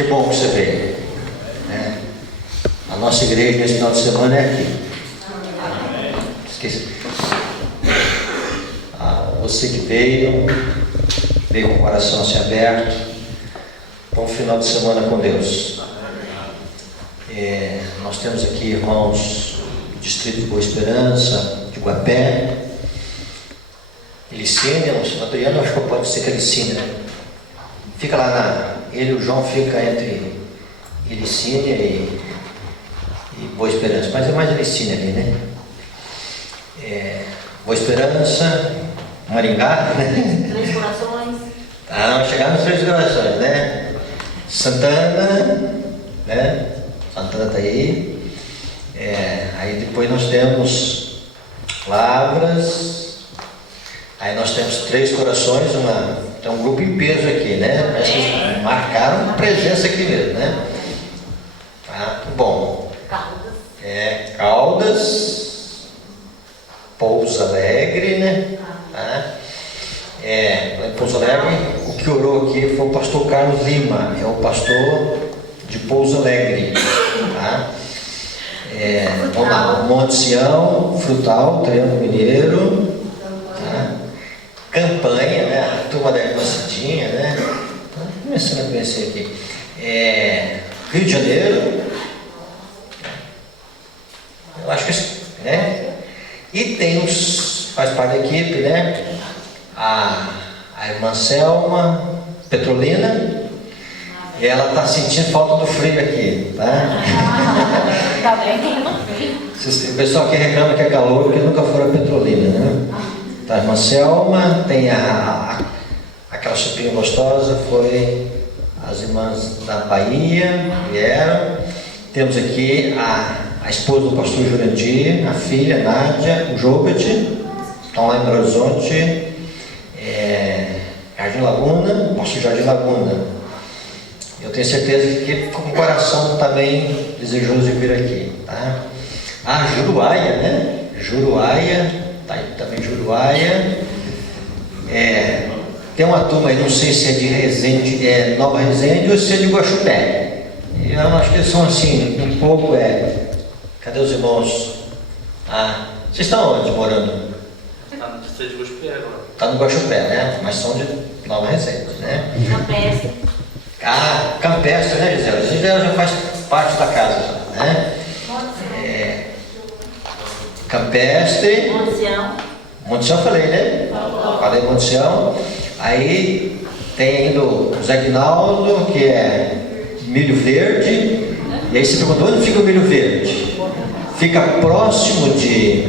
Que bom que você veio, né? A nossa igreja nesse final de semana é aqui. Esqueci. Você que veio com o coração assim aberto para um final de semana com Deus. Nós temos aqui irmãos do Distrito de Boa Esperança, de Guapé, Elicínia, o Adriano acho que pode ser que é Elicínia, né? Fica lá ele e o João fica entre Elicínia e Boa Esperança, mas é mais Elicínia ali, né? Boa Esperança, Maringá, né? Três Corações. Vamos chegar nos Três Corações, né? Santana, né? Santana está aí. Aí depois nós temos Lavras. Aí nós temos Três Corações, tem um grupo em peso aqui, né? Parece que marcaram presença aqui mesmo, né? Tá, bom. Caldas. Caldas, Pouso Alegre, né? Tá? Em Pouso Alegre, o que orou aqui foi o pastor Carlos Lima, é o pastor de Pouso Alegre. Tá? Vamos lá, Monte Sião, Frutal, Triângulo Mineiro. Tá? Campanha, né? A turma da Irmã Cidinha, né? Tá começando a conhecer aqui. Rio de Janeiro. Eu acho que, né? E tem faz parte da equipe, né? A irmã Selma, Petrolina, e ela está sentindo falta do frio aqui, tá? Tá bem, não frio. O pessoal aqui reclama que é calor porque nunca foram a Petrolina, né? Tá, a irmã Selma, tem aquela chupinha gostosa, foi as irmãs da Bahia, vieram. Temos aqui a esposa do pastor Jurandir, a filha Nádia, o Jobert, estão lá em Belo Horizonte, Jardim Laguna, pastor Jardim Laguna. Eu tenho certeza que ficou com o coração também desejoso de vir aqui, tá? Juruáia, né? Juruáia, tá aí também Juruáia. Tem uma turma aí, não sei se é de Resende, Nova Resende ou se é de Guaxupé. Eu acho que eles são assim, um pouco Cadê os irmãos? Vocês estão onde morando? Está no Distrito de Guaxupé agora. Está no Guaxupé, né? Mas são de Nova Resende, né? Campestre. Campestre, né, Gisela? Gisela já faz parte da casa, né? Campestre. Monte Sião. Monte Sião, falei, né? Falei Monte Sião. Aí tem ainda o Zé Guinaldo, que é Milho Verde. E aí você perguntou, onde fica o Milho Verde? Fica próximo de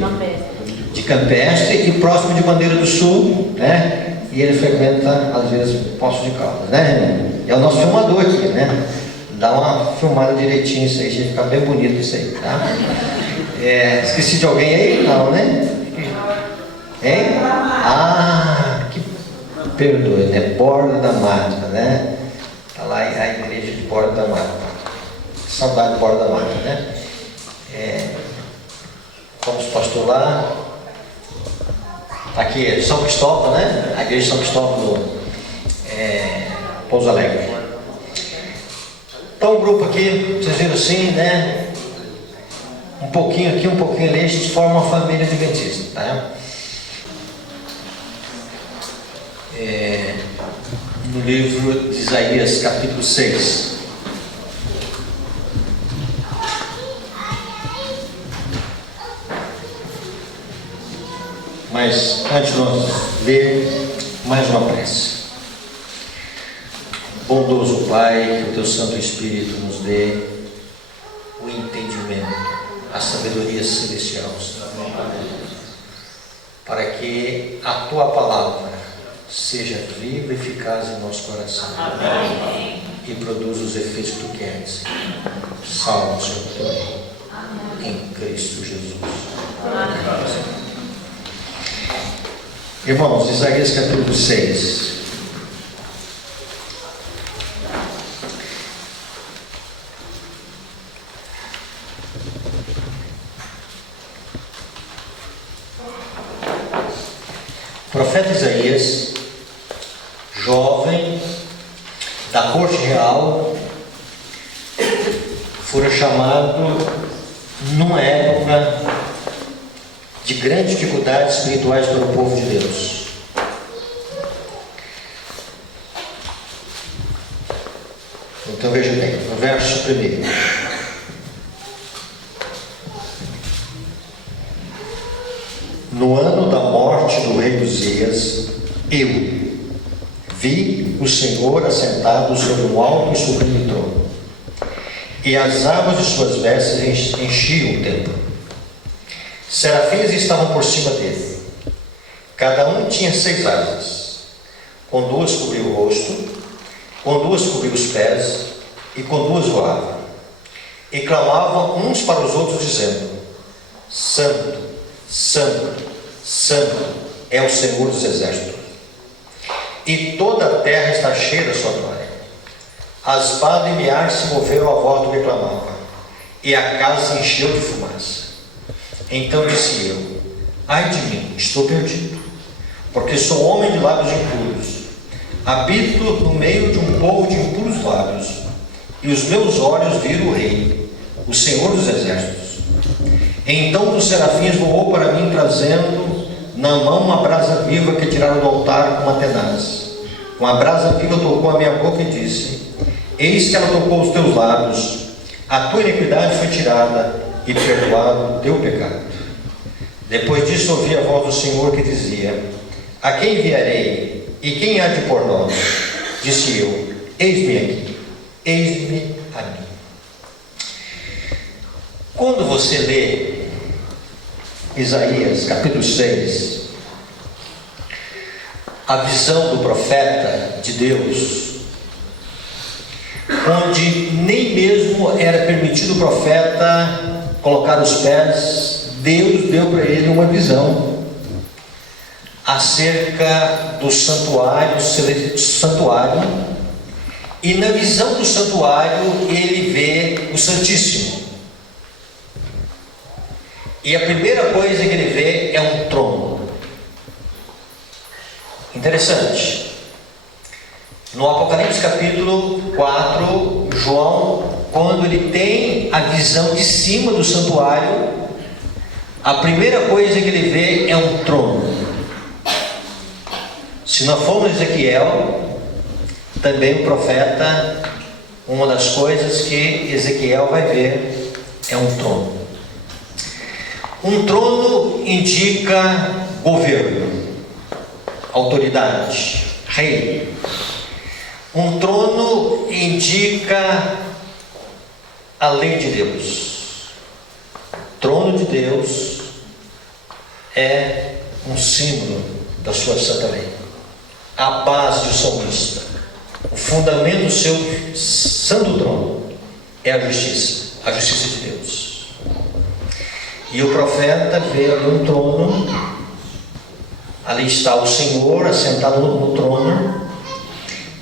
Campestre e próximo de Bandeira do Sul, né? E ele frequenta, às vezes, Poços de Caldas, né? É o nosso filmador aqui, né? Dá uma filmada direitinho isso aí, vai ficar bem bonito isso aí, tá? Esqueci de alguém aí? Não, né? Hein? Que perdoe, né? Borda da Mata, né? Tá lá a igreja de Borda da Mata. Saudade de Borda da Mata, né? Fomos pastor lá. Aqui é São Cristóvão, né? A igreja de São Cristóvão, Pouso Alegre. Então o grupo aqui, vocês viram assim, né? Um pouquinho aqui, um pouquinho ali, a gente forma uma família adventista, tá? No livro de Isaías, capítulo 6. Mas antes de nós ler, mais uma prece. Bondoso Pai, que o Teu Santo Espírito nos dê o entendimento, a sabedoria celestial, para que a Tua Palavra seja viva e eficaz em nosso coração. Amém. E produza os efeitos que Tu queres. Salve, Senhor, Teu Rei, em Cristo Jesus. Amém. Irmãos, Isaías capítulo 6. O profeta Isaías, jovem, da corte real, foram chamados numa época de grandes dificuldades espirituais para o povo de Deus. Então veja bem, no verso 1. No ano da morte do rei Uzias, eu vi o Senhor assentado sobre um alto e sublime trono, e as abas de suas vestes enchiam o templo. Serafins estavam por cima dele. Cada um tinha 6 asas. Com 2 cobriu o rosto, com 2 cobriu os pés, e com 2 voavam. E clamavam uns para os outros, dizendo: Santo, Santo, Santo é o Senhor dos exércitos. E toda a terra está cheia da sua glória. As pá de Miar se moveram à voz do que clamava, e a casa se encheu de fumaça. Então disse eu: ai de mim, estou perdido, porque sou homem de lábios impuros. Habito no meio de um povo de impuros lábios, e os meus olhos viram o Rei, o Senhor dos exércitos. Então um dos serafins voou para mim, trazendo na mão uma brasa viva que tiraram do altar com uma tenaz. Com a brasa viva tocou a minha boca e disse: eis que ela tocou os teus lábios, a tua iniquidade foi tirada e perdoado o teu pecado. Depois disso ouvi a voz do Senhor que dizia: a quem enviarei? E quem há de por nós? Disse eu: eis-me aqui, eis-me a mim. Quando você lê Isaías capítulo 6, a visão do profeta de Deus, onde nem mesmo era permitido o profeta colocar os pés, Deus deu para ele uma visão acerca do santuário, e na visão do santuário ele vê o Santíssimo. E a primeira coisa que ele vê é um trono. Interessante. No Apocalipse capítulo 4, João, quando ele tem a visão de cima do santuário, a primeira coisa que ele vê é um trono. Se nós formos Ezequiel, também o profeta, uma das coisas que Ezequiel vai ver é um trono. Um trono indica governo, autoridade, rei. Um trono indica a lei de Deus. O trono de Deus é um símbolo da sua santa lei. A base do salmista, o fundamento do seu santo trono é a justiça de Deus. E o profeta vê ali um trono, ali está o Senhor assentado no trono,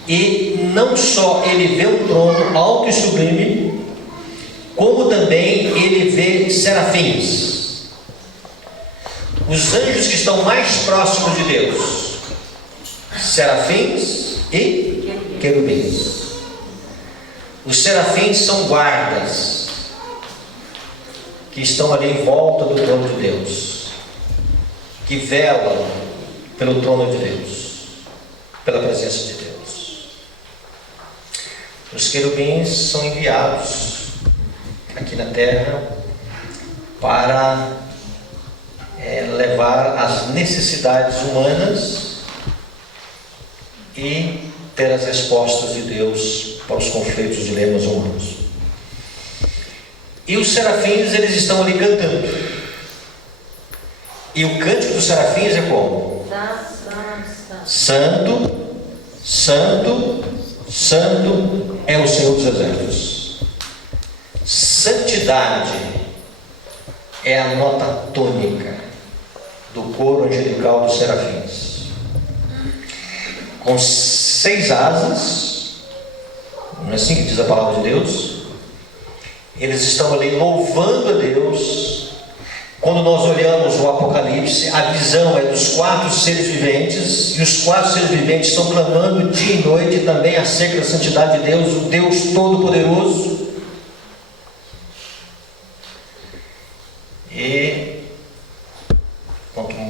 e não só ele vê um trono alto e sublime, como também ele vê serafins, os anjos que estão mais próximos de Deus, serafins e querubins. Os serafins são guardas que estão ali em volta do trono de Deus, que velam pelo trono de Deus, pela presença de Deus. Os querubins são enviados aqui na terra para levar as necessidades humanas e ter as respostas de Deus para os conflitos e dilemas humanos. E os serafins, eles estão ali cantando. E o cântico dos serafins é como? Santo, Santo, Santo é o Senhor dos exércitos. Santidade é a nota tônica do coro angelical dos serafins. Com 6 asas, não é assim que diz a palavra de Deus? Eles estão ali louvando a Deus. Quando nós olhamos o Apocalipse, a visão é dos 4 seres viventes, e os 4 seres viventes estão clamando dia e noite também acerca da santidade de Deus, o Deus Todo-Poderoso.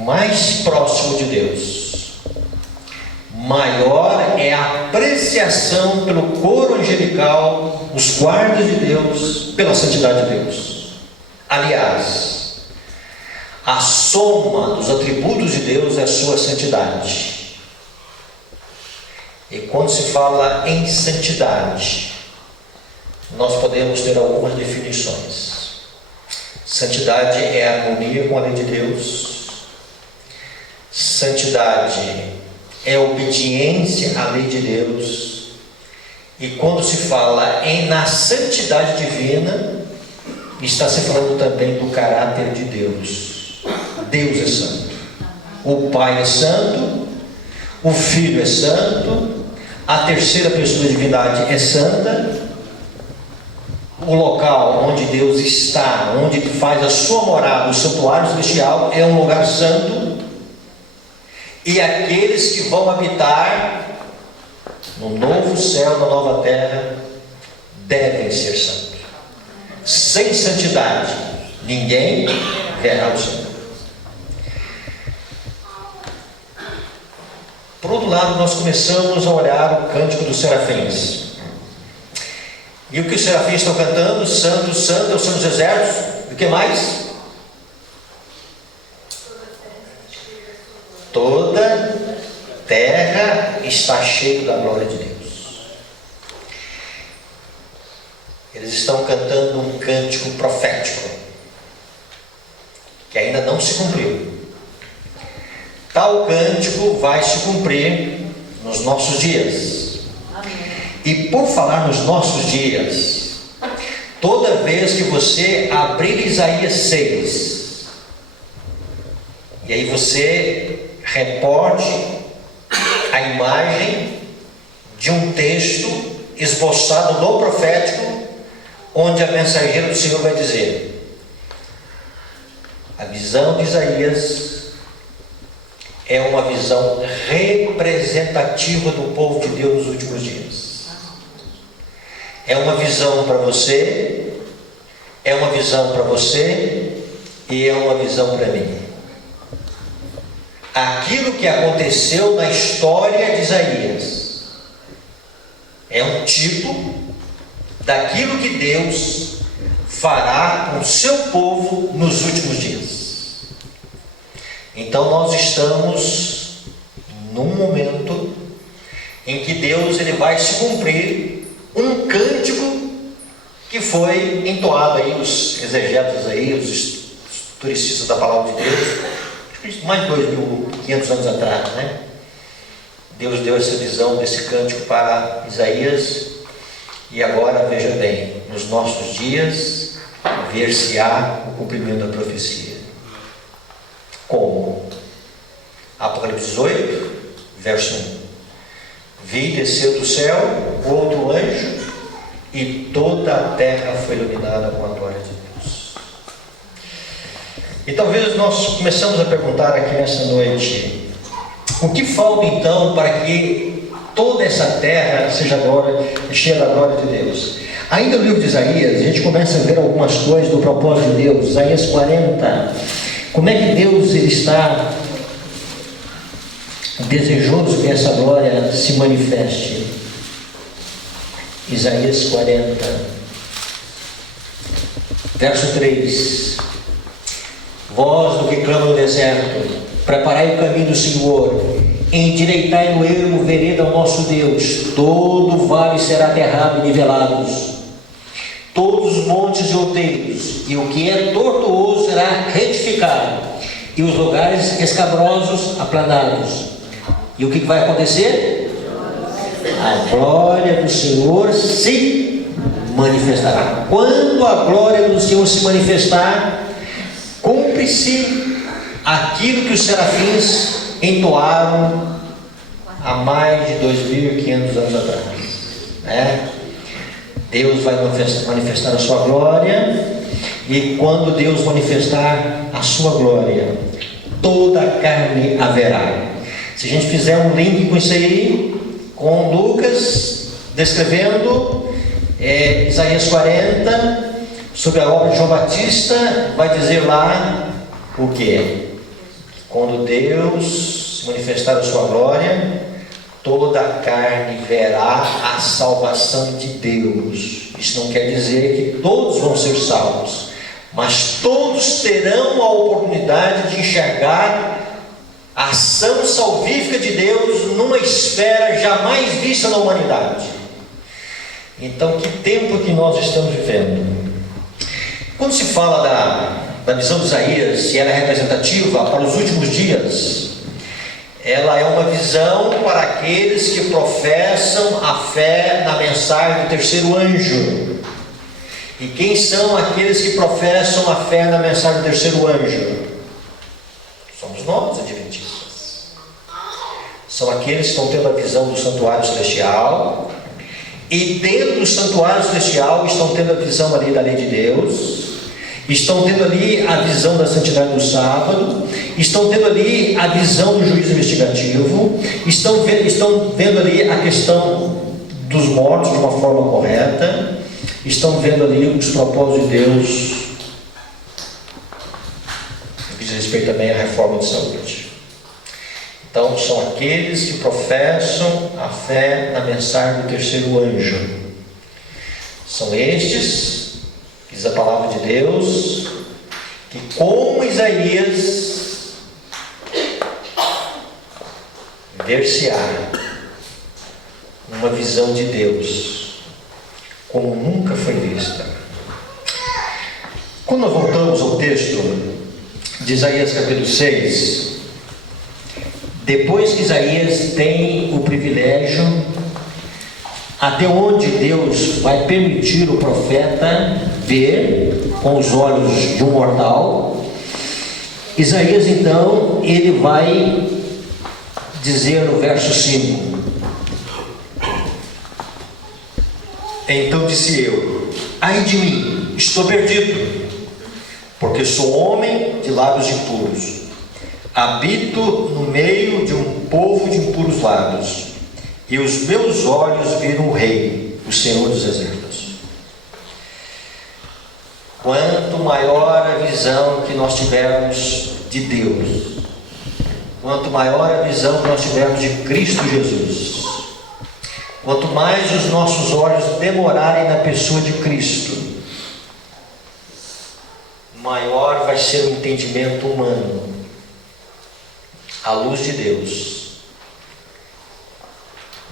mais próximo de Deus, maior é a apreciação pelo coro angelical, os guardas de Deus, pela santidade de Deus. Aliás, a soma dos atributos de Deus é a sua santidade. E quando se fala em santidade, nós podemos ter algumas definições. Santidade é harmonia com a lei de Deus. Santidade é obediência à lei de Deus. E quando se fala na santidade divina, está se falando também do caráter de Deus. Deus é santo. O Pai é santo. O Filho é santo. A terceira pessoa da divindade é santa. O local onde Deus está, onde faz a sua morada, o santuário celestial, é um lugar santo. E aqueles que vão habitar no novo céu, na nova terra, devem ser santos. Sem santidade, ninguém verá o Senhor. Por outro lado, nós começamos a olhar o cântico dos serafins. E o que os serafins estão cantando? Santo, santo é o Senhor dos exércitos. O que mais? Toda terra está cheia da glória de Deus. Eles estão cantando um cântico profético que ainda não se cumpriu. Tal cântico vai se cumprir nos nossos dias. E por falar nos nossos dias, toda vez que você abrir Isaías 6, e aí você reporte a imagem de um texto esboçado no profético, onde a mensageira do Senhor vai dizer: a visão de Isaías é uma visão representativa do povo de Deus nos últimos dias. É uma visão para você, é uma visão para você e é uma visão para mim. Aquilo que aconteceu na história de Isaías é um tipo daquilo que Deus fará com o seu povo nos últimos dias. Então nós estamos num momento em que Deus vai se cumprir um cântico que foi entoado aí os exegetas aí, os historicistas da palavra de Deus, mais de 2.500 anos atrás, né? Deus deu essa visão desse cântico para Isaías, e agora veja bem, nos nossos dias ver-se-á o cumprimento da profecia. Como? Apocalipse 18, verso 1. Vi descer do céu o outro anjo, e toda a terra foi iluminada com a glória de Deus. E talvez nós começamos a perguntar aqui nessa noite: o que falta então para que toda essa terra seja cheia da glória de Deus? Ainda no livro de Isaías, a gente começa a ver algumas coisas do propósito de Deus. Isaías 40, como é que Deus está desejoso que essa glória se manifeste. Isaías 40, verso 3: Vós do que clama no deserto, preparai o caminho do Senhor, endireitai no ermo vereda ao nosso Deus. Todo o vale será aterrado e nivelados, todos os montes e outeiros, e o que é tortuoso será retificado, e os lugares escabrosos aplanados. E o que vai acontecer? A glória do Senhor se manifestará. Quando a glória do Senhor se manifestar, cumpre-se aquilo que os serafins entoaram há mais de 2.500 anos atrás. Deus vai manifestar a sua glória, e quando Deus manifestar a sua glória, toda a carne haverá. Se a gente fizer um link com isso aí, com Lucas descrevendo Isaías 40 sobre a obra de João Batista, vai dizer lá o que? Quando Deus se manifestar a sua glória, toda a carne verá a salvação de Deus. Isso não quer dizer que todos vão ser salvos, mas todos terão a oportunidade de enxergar a ação salvífica de Deus numa esfera jamais vista na humanidade. Então, que tempo que nós estamos vivendo? Quando se fala da visão de Isaías, se ela é representativa para os últimos dias, ela é uma visão para aqueles que professam a fé na mensagem do terceiro anjo. E quem são aqueles que professam a fé na mensagem do terceiro anjo? Somos nós, adventistas. São aqueles que estão tendo a visão do santuário celestial, e dentro do santuário celestial estão tendo a visão ali da lei de Deus, estão tendo ali a visão da santidade do sábado, estão tendo ali a visão do juízo investigativo, estão vendo ali a questão dos mortos de uma forma correta, estão vendo ali os propósitos de Deus, que diz respeito também à reforma de saúde. Então, são aqueles que professam a fé na mensagem do terceiro anjo. São estes, diz a palavra de Deus, que como Isaías, ver-se-á uma visão de Deus, como nunca foi vista. Quando nós voltamos ao texto de Isaías capítulo 6, depois que Isaías tem o privilégio, até onde Deus vai permitir o profeta ver com os olhos de um mortal, Isaías então, ele vai dizer no verso 5: então disse eu, ai de mim, estou perdido, porque sou homem de lábios impuros, habito no meio de um povo de impuros lábios, e os meus olhos viram o Rei, o Senhor dos Exércitos. Quanto maior a visão que nós tivermos de Deus, quanto maior a visão que nós tivermos de Cristo Jesus, quanto mais os nossos olhos demorarem na pessoa de Cristo, maior vai ser o entendimento humano à luz de Deus,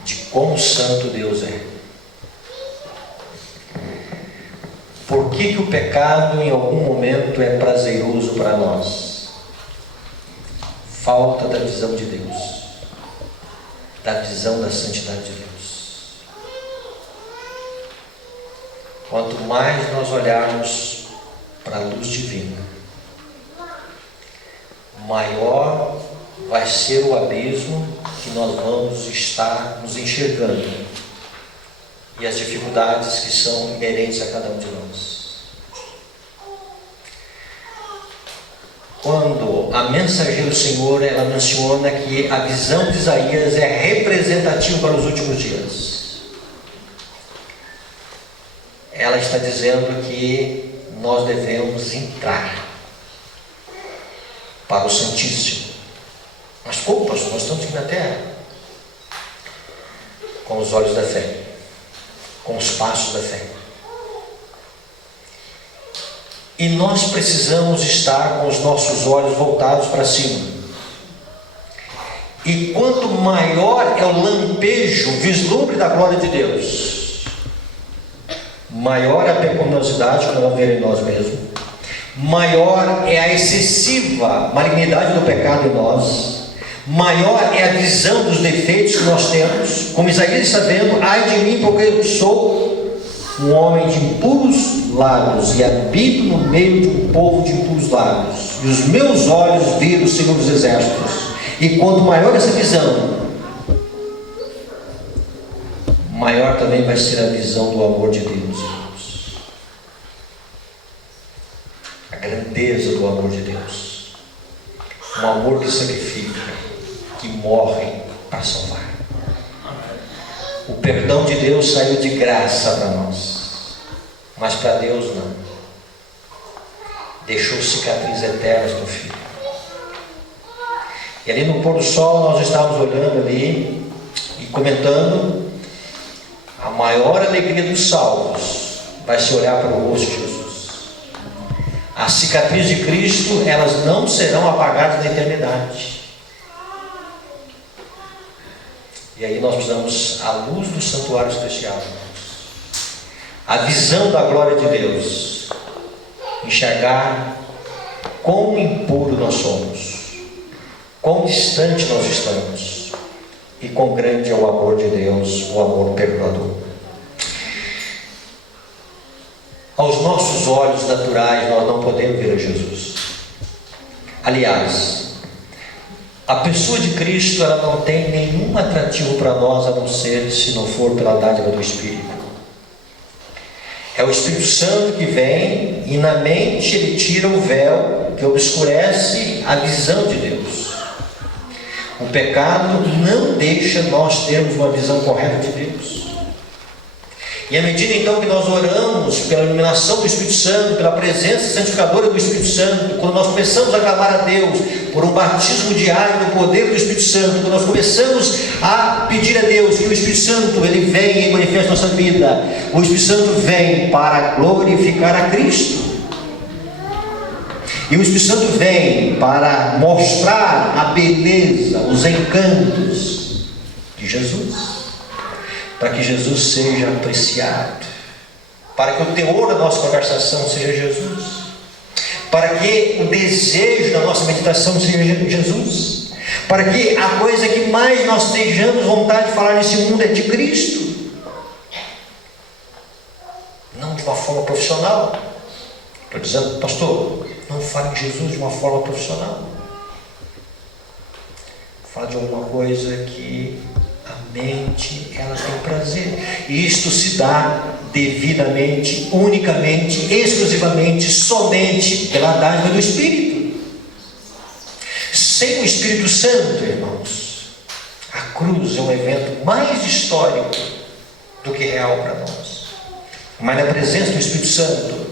de quão santo Deus é. Por que o pecado em algum momento é prazeroso para nós? Falta da visão de Deus, da visão da santidade de Deus. Quanto mais nós olharmos para a luz divina, maior vai ser o abismo que nós vamos estar nos enxergando, e as dificuldades que são inerentes a cada um de nós. Quando a mensageira do Senhor, ela menciona que a visão de Isaías é representativa para os últimos dias, ela está dizendo que nós devemos entrar para o Santíssimo. Mas como, pastor? Nós estamos aqui na terra, com os olhos da fé, com os passos da fé. E nós precisamos estar com os nossos olhos voltados para cima. E quanto maior é o lampejo, o vislumbre da glória de Deus, maior é a pecaminosidade que nós vemos em nós mesmos, maior é a excessiva malignidade do pecado em nós, maior é a visão dos defeitos que nós temos. Como Isaías está vendo, ai de mim, porque eu sou um homem de impuros lábios e habito no meio de um povo de impuros lábios, e os meus olhos viram o Senhor dos Exércitos. E quanto maior essa visão, maior também vai ser a visão do amor de Deus, irmãos. A grandeza do amor de Deus, um amor que sacrifica, que morre para salvar. O perdão de Deus saiu de graça para nós, mas para Deus não. Deixou cicatrizes eternas no Filho. E ali no pôr do sol nós estávamos olhando ali e comentando: a maior alegria dos salvos vai ser olhar para o rosto de Jesus. As cicatrizes de Cristo, elas não serão apagadas na eternidade. E aí nós precisamos, à luz do santuário celestial, a visão da glória de Deus, enxergar quão impuro nós somos, quão distante nós estamos e quão grande é o amor de Deus, o amor perdoador. Aos nossos olhos naturais nós não podemos ver a Jesus. Aliás, a pessoa de Cristo, ela não tem nenhum atrativo para nós, a não ser se não for pela dádiva do Espírito. É o Espírito Santo que vem e na mente ele tira o véu que obscurece a visão de Deus. O pecado não deixa nós termos uma visão correta de Deus. E à medida então que nós oramos pela iluminação do Espírito Santo, pela presença santificadora do Espírito Santo, quando nós começamos a clamar a Deus por um batismo diário no poder do Espírito Santo, quando nós começamos a pedir a Deus que o Espírito Santo ele venha e manifeste a nossa vida, o Espírito Santo vem para glorificar a Cristo. E o Espírito Santo vem para mostrar a beleza, os encantos de Jesus, para que Jesus seja apreciado, para que o teor da nossa conversação seja Jesus, para que o desejo da nossa meditação seja Jesus, para que a coisa que mais nós estejamos vontade de falar nesse mundo é de Cristo, não de uma forma profissional. Estou dizendo, pastor, não fale de Jesus de uma forma profissional, fala de alguma coisa que a mente, ela tem prazer. E isto se dá devidamente, unicamente, exclusivamente, somente pela dádiva do Espírito. Sem o Espírito Santo, irmãos, a cruz é um evento mais histórico do que real para nós. Mas na presença do Espírito Santo,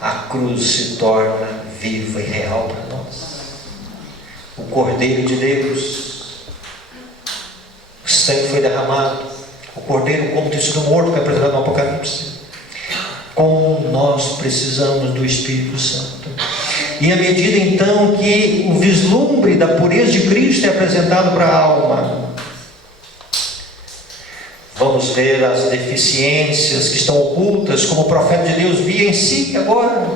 a cruz se torna viva e real para nós. O Cordeiro de Deus, o sangue foi derramado, o Cordeiro como tem sido morto, que é apresentado no Apocalipse. Como nós precisamos do Espírito Santo. E à medida então que o vislumbre da pureza de Cristo é apresentado para a alma, vamos ver as deficiências que estão ocultas, como o profeta de Deus via em si agora.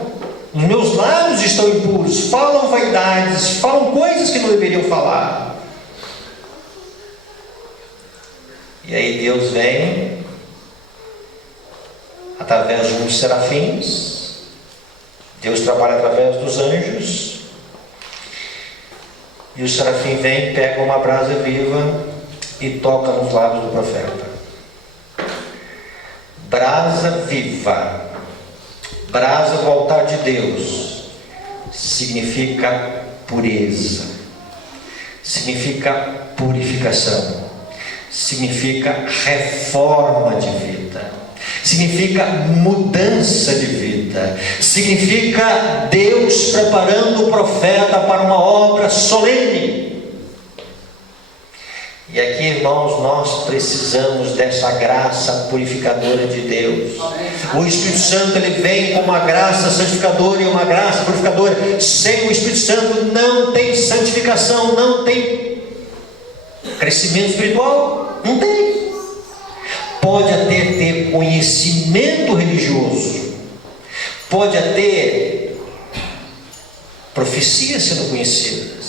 Os meus lábios estão impuros, falam vaidades, falam coisas que não deveriam falar. E aí Deus vem através de uns serafins, Deus trabalha através dos anjos, e o serafim vem, pega uma brasa viva e toca nos lábios do profeta. Brasa viva, brasa do altar de Deus, significa pureza, significa purificação, significa reforma de vida, significa mudança de vida, significa Deus preparando o profeta para uma obra solene. E aqui, irmãos, nós precisamos dessa graça purificadora de Deus. O Espírito Santo ele vem com uma graça santificadora e uma graça purificadora. Sem o Espírito Santo não tem santificação, não tem crescimento espiritual, não tem. Pode até ter conhecimento religioso, pode até profecias sendo conhecidas,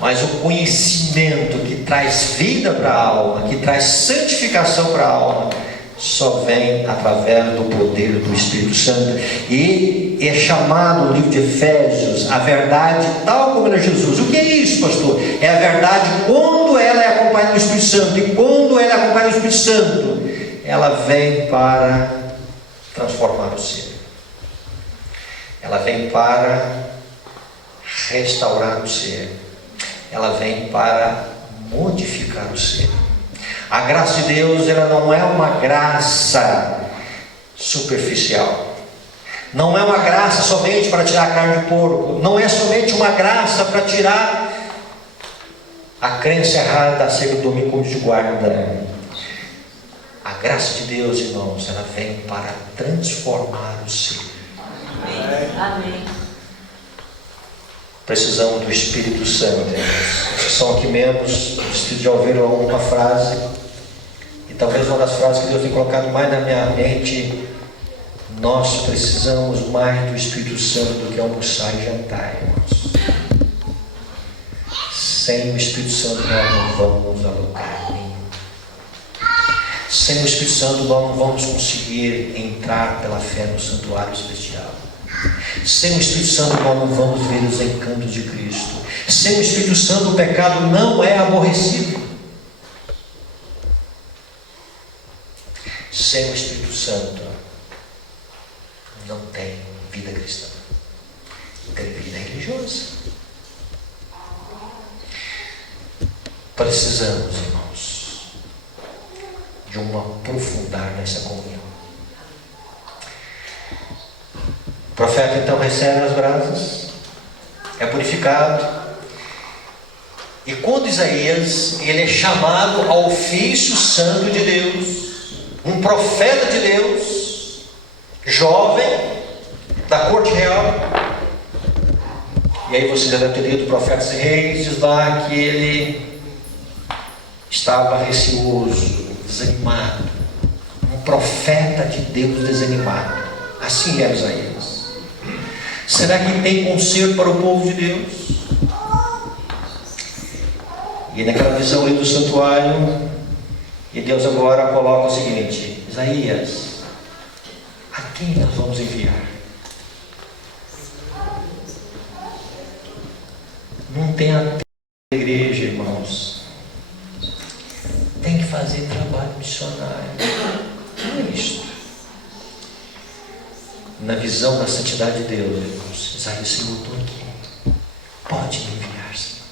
mas o conhecimento que traz vida para a alma, que traz santificação para a alma, só vem através do poder do Espírito Santo. E é chamado no livro de Efésios a verdade tal como era Jesus. O que é isso, pastor? É a verdade quando ela é acompanhada do Espírito Santo. E quando ela é acompanhada do Espírito Santo, ela vem para transformar o ser, ela vem para restaurar o ser, ela vem para modificar o ser. A graça de Deus, ela não é uma graça superficial. Não é uma graça somente para tirar a carne de porco. Não é somente uma graça para tirar a crença errada acerca do domingo como de guarda. A graça de Deus, irmãos, ela vem para transformar o ser. Amém. Precisamos do Espírito Santo, irmãos. Os que são aqui membros, vocês já ouviram uma frase, e talvez uma das frases que Deus tem colocado mais na minha mente: nós precisamos mais do Espírito Santo do que almoçar e jantar, irmãos. Sem o Espírito Santo nós não vamos a lugar nenhum. Sem o Espírito Santo nós não vamos conseguir entrar pela fé no santuário celestial. Sem o Espírito Santo nós não vamos ver os encantos de Cristo. Sem o Espírito Santo o pecado não é aborrecido. Sem o Espírito Santo não tem vida cristã, tem vida religiosa. Precisamos, irmãos, de um aprofundar nessa comunhão. O profeta então recebe as brasas, é purificado, e quando Isaías ele é chamado ao ofício santo de Deus, um profeta de Deus, jovem, da corte real, e aí você já deve ter lido o profeta Reis, diz lá que ele estava receoso, desanimado, um profeta de Deus desanimado. Assim era Isaías. Será que tem conselho para o povo de Deus? E naquela visão ali do santuário, e Deus agora coloca o seguinte: Isaías, a quem nós vamos enviar? Não tem a igreja, irmãos. Tem que fazer trabalho missionário. Não é isto. Na visão da santidade de Deus, irmãos, Isaías, Senhor, estou aqui. Pode me enviar, Senhor.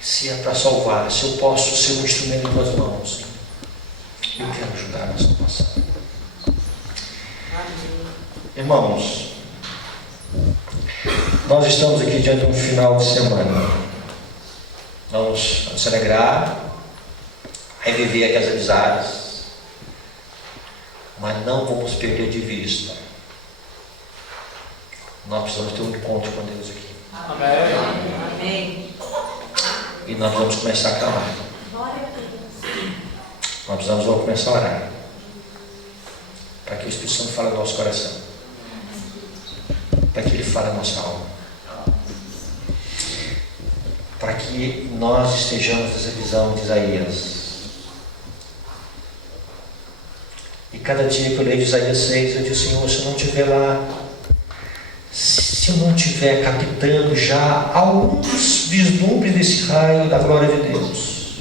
Se é para salvar, se eu posso ser um instrumento em tuas mãos, Senhor, eu quero ajudar na salvação. Irmãos, nós estamos aqui diante de um final de semana. Vamos nos alegrar, reviver aquelas amizades, mas não vamos perder de vista. Nós precisamos ter um encontro com Deus aqui. Amém. E nós vamos começar a clamar. Nós precisamos começar a orar, para que o Espírito Santo fale no nosso coração, para que Ele fale na nossa alma, para que nós estejamos nessa visão de Isaías. E cada dia que eu leio Isaías 6, eu digo: Senhor, se eu não estiver lá, se eu não estiver captando já alguns vislumbres desse raio da glória de Deus,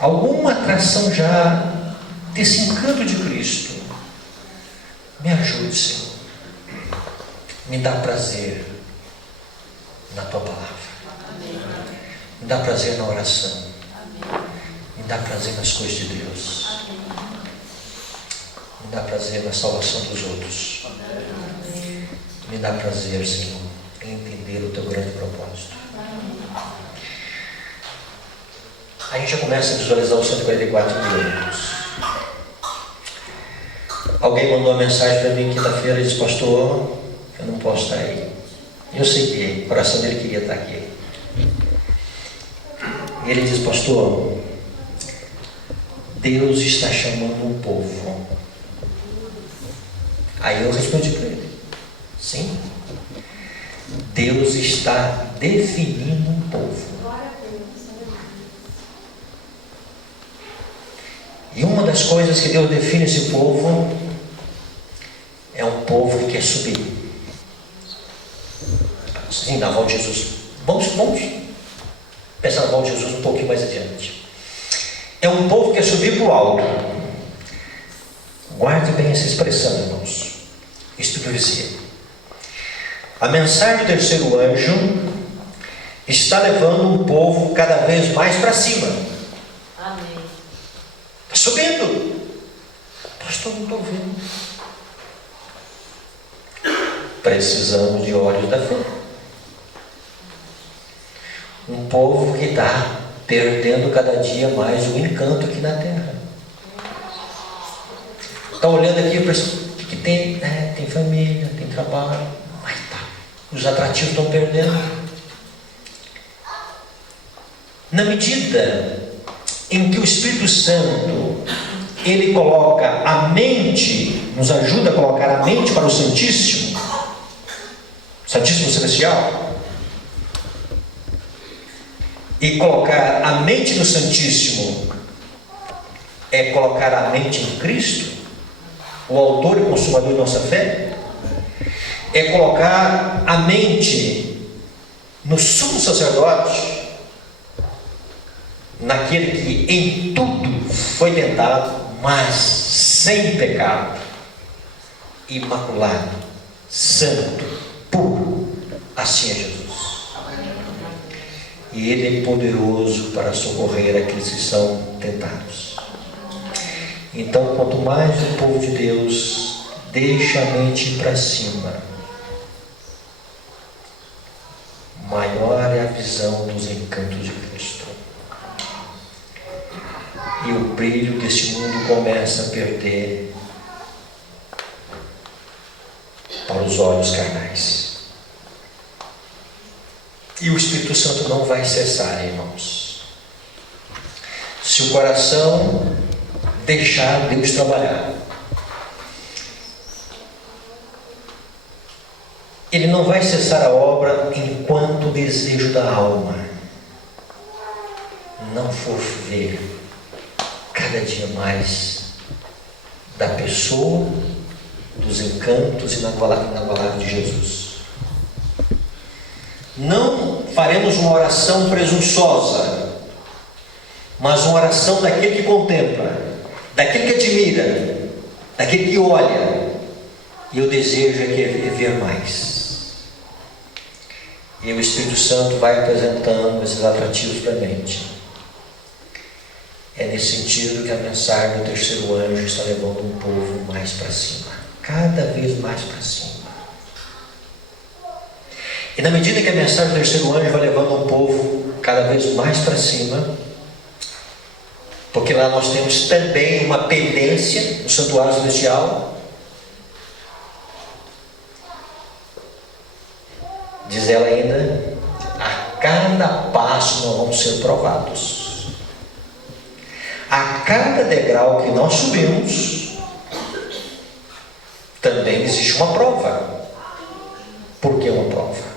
alguma atração já desse encanto de Cristo, me ajude, Senhor. Me dá prazer na Tua palavra. Me dá prazer na oração. Me dá prazer nas coisas de Deus. Me dá prazer na salvação dos outros. Me dá prazer, Senhor, em entender o Teu grande propósito. A gente já começa a visualizar os 144 minutos. Alguém mandou uma mensagem para mim quinta-feira e disse: pastor, eu não posso estar aí. Eu sei que o coração dele queria estar aqui. E ele diz: pastor, Deus está chamando um povo. Aí eu respondi para ele: sim, Deus está definindo um povo. E uma das coisas que Deus define esse povo é um povo que quer subir. Sim, na volta de Jesus. Vamos pensar na volta de Jesus um pouquinho mais adiante. É um povo que quer subir para o alto. Guarde bem essa expressão, irmãos. Estupefacia. A mensagem do terceiro anjo está levando o povo cada vez mais para cima. Amém. Está subindo. Pastor, não estou vendo. Precisamos de olhos da fé. Um povo que está perdendo cada dia mais o encanto aqui na terra. Está olhando aqui para o que tem, tem família, tem trabalho, mas tá, os atrativos estão perdendo. Na medida em que o Espírito Santo ele coloca a mente, nos ajuda a colocar a mente para o Santíssimo Celestial, e colocar a mente no Santíssimo é colocar a mente em Cristo, o autor e consumador de nossa fé, é colocar a mente no sumo sacerdote, naquele que em tudo foi tentado, mas sem pecado, imaculado, santo, puro. Assim é Jesus. E Ele é poderoso para socorrer aqueles que são tentados. Então, quanto mais o povo de Deus deixa a mente ir para cima, maior é a visão dos encantos de Cristo. E o brilho deste mundo começa a perder para os olhos carnais. E o Espírito Santo não vai cessar, irmãos. Se o coração deixar Deus trabalhar, Ele não vai cessar a obra enquanto o desejo da alma não for ver cada dia mais da pessoa, dos encantos inabaláveis de Jesus. Não faremos uma oração presunçosa, mas uma oração daquele que contempla, daquele que admira, daquele que olha, e o desejo é ver mais. E o Espírito Santo vai apresentando esses atrativos para a mente. É nesse sentido que a mensagem do terceiro anjo está levando um povo mais para cima, cada vez mais para cima. E na medida que a mensagem do terceiro anjo vai levando um povo cada vez mais para cima, porque lá nós temos também uma pendência no santuário celestial, diz ela ainda, a cada passo nós vamos ser provados. A cada degrau que nós subimos, também existe uma prova. Por que uma prova?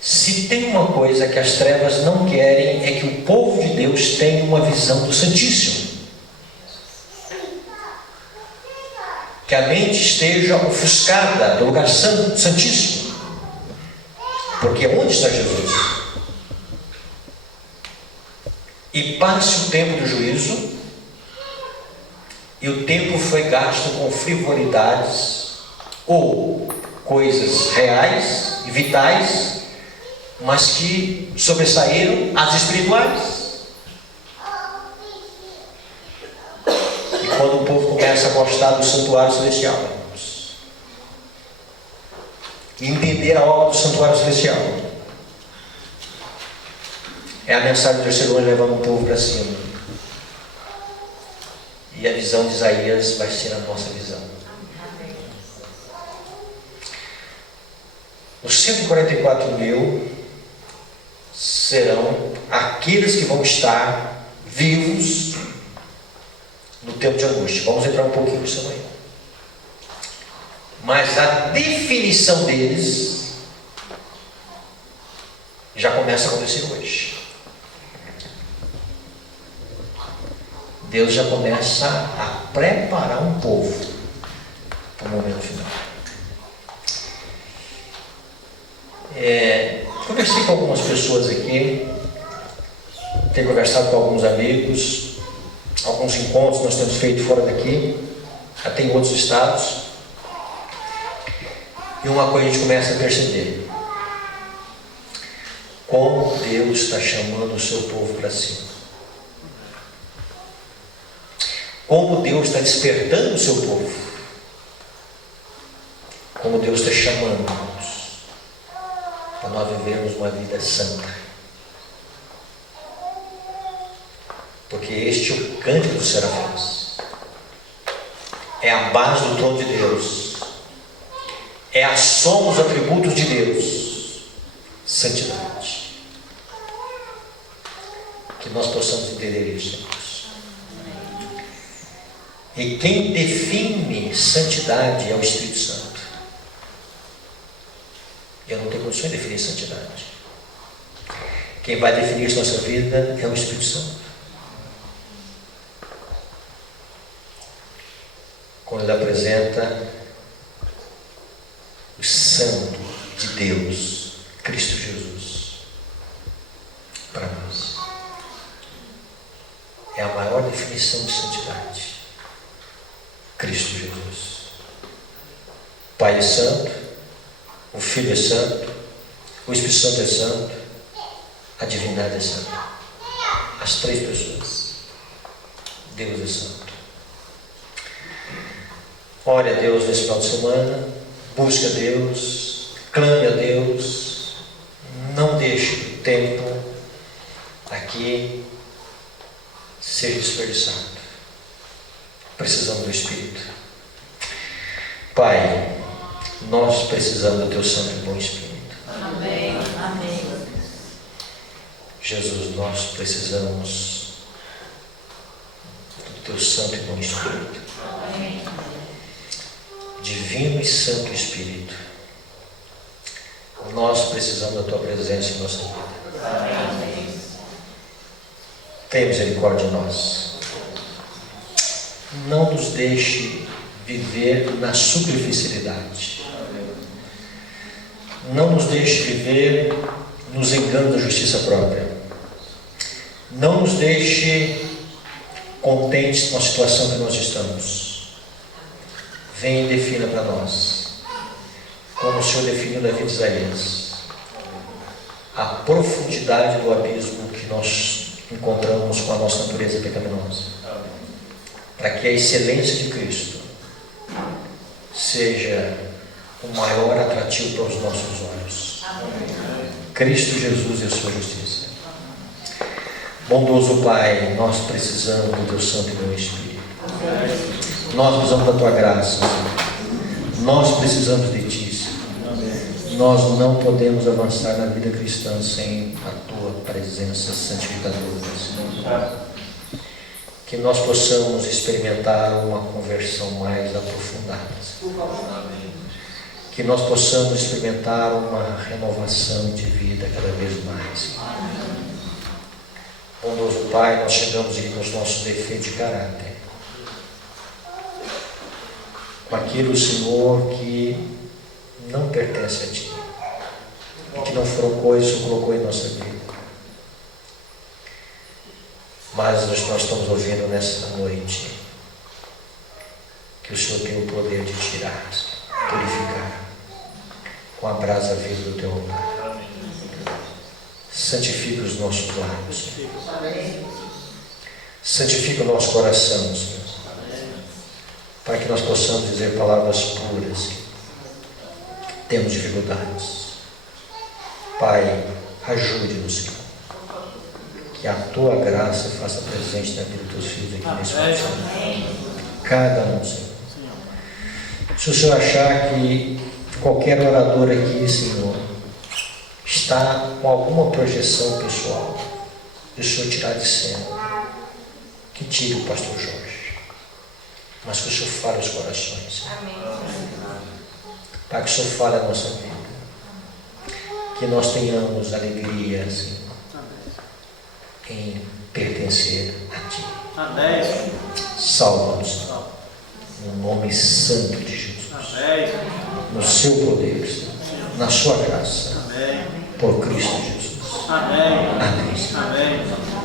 Se tem uma coisa que as trevas não querem, é que o povo de Deus tenha uma visão do Santíssimo. Que a mente esteja ofuscada do lugar santo, santíssimo. Porque onde está Jesus? E passe o tempo do juízo, e o tempo foi gasto com frivolidades, ou coisas reais e vitais, mas que sobressaíram as espirituais. E quando o povo começa a gostar do santuário celestial, irmãos, e entender a obra do santuário celestial, é a mensagem do terceiro anjo levando o povo para cima. E a visão de Isaías vai ser a nossa visão. Os 144.000 serão aqueles que vão estar vivos no tempo de angústia. Vamos entrar um pouquinho nisso amanhã. Mas a definição deles já começa a acontecer hoje. Deus já começa a preparar um povo para o momento final. Conversei com algumas pessoas aqui, tenho conversado com alguns amigos, alguns encontros nós temos feito fora daqui, até em outros estados, e uma coisa a gente começa a perceber: como Deus está chamando o seu povo para cima, como Deus está despertando o seu povo. como Deus está chamando-nos para nós vivermos uma vida santa. Porque este é o cântico dos serafins. É a base do trono de Deus. É a soma dos atributos de Deus. Santidade. Que nós possamos entender isso, irmãos. E quem define santidade é o Espírito Santo. Eu não tenho condições de definir santidade. Quem vai definir nossa vida é o Espírito Santo. Quando ele apresenta o Santo de Deus, Cristo Jesus, para nós. É a maior definição de santidade. Cristo Jesus. O Pai é santo, o Filho é santo, o Espírito Santo é santo, a divindade é santa. As três pessoas. Deus é santo. Ore a Deus nesse final de semana, busque a Deus, clame a Deus, não deixe que o tempo aqui seja desperdiçado. Precisamos do Espírito. Pai, nós precisamos do Teu Santo e Bom Espírito. Amém. Amém. Jesus, nós precisamos do Teu Santo e Bom Espírito. Amém. Divino e Santo Espírito, nós precisamos da Tua presença em nossa vida. Amém. Tenha misericórdia de nós. Não nos deixe viver na superficialidade. Não nos deixe viver nos enganos da justiça própria. Não nos deixe contentes com a situação que nós estamos. Venha e defina para nós, como o Senhor definiu na vida de Isaías, a profundidade do abismo que nós encontramos com a nossa natureza pecaminosa, para que a excelência de Cristo seja o maior atrativo para os nossos olhos. Cristo Jesus e a sua justiça. Bondoso Pai, nós precisamos do Teu Santo e Bom Espírito. Nós precisamos da Tua graça, Senhor. Nós precisamos de Ti, Senhor. Nós não podemos avançar na vida cristã sem a Tua presença santificadora, Senhor. Que nós possamos experimentar uma conversão mais aprofundada, Senhor. Que nós possamos experimentar uma renovação de vida cada vez mais, Senhor. Bondoso Pai, nós chegamos aqui com os nossos defeitos de caráter, com aquilo, Senhor, que não pertence a Ti, e que não foram coisas que o Senhor colocou em nossa vida. Mas nós estamos ouvindo nessa noite que o Senhor tem o poder de tirar, purificar, com a brasa viva do Teu altar. Santifica os nossos lábios, Senhor. Santifica o nosso coração, Senhor, para que nós possamos dizer palavras puras, Senhor. Temos dificuldades. Pai, ajude-nos, Senhor. Que a Tua graça faça presente na vida dos Teus filhos aqui nesse momento. Cada um, Senhor. Se o Senhor achar que qualquer orador aqui, Senhor, está com alguma projeção pessoal, e o Senhor tirar de cena, que tire o pastor Jorge, mas que o Senhor fale aos corações, Senhor. Para que o Senhor fale a nossa vida, que nós tenhamos alegria, Senhor, em pertencer a Ti. Amém. Salva-nos, Senhor, no nome santo de Jesus. Amém. No Seu poder, Senhor, na Sua graça, Amém. por Cristo Jesus. Amém. Amém, Senhor. Amém.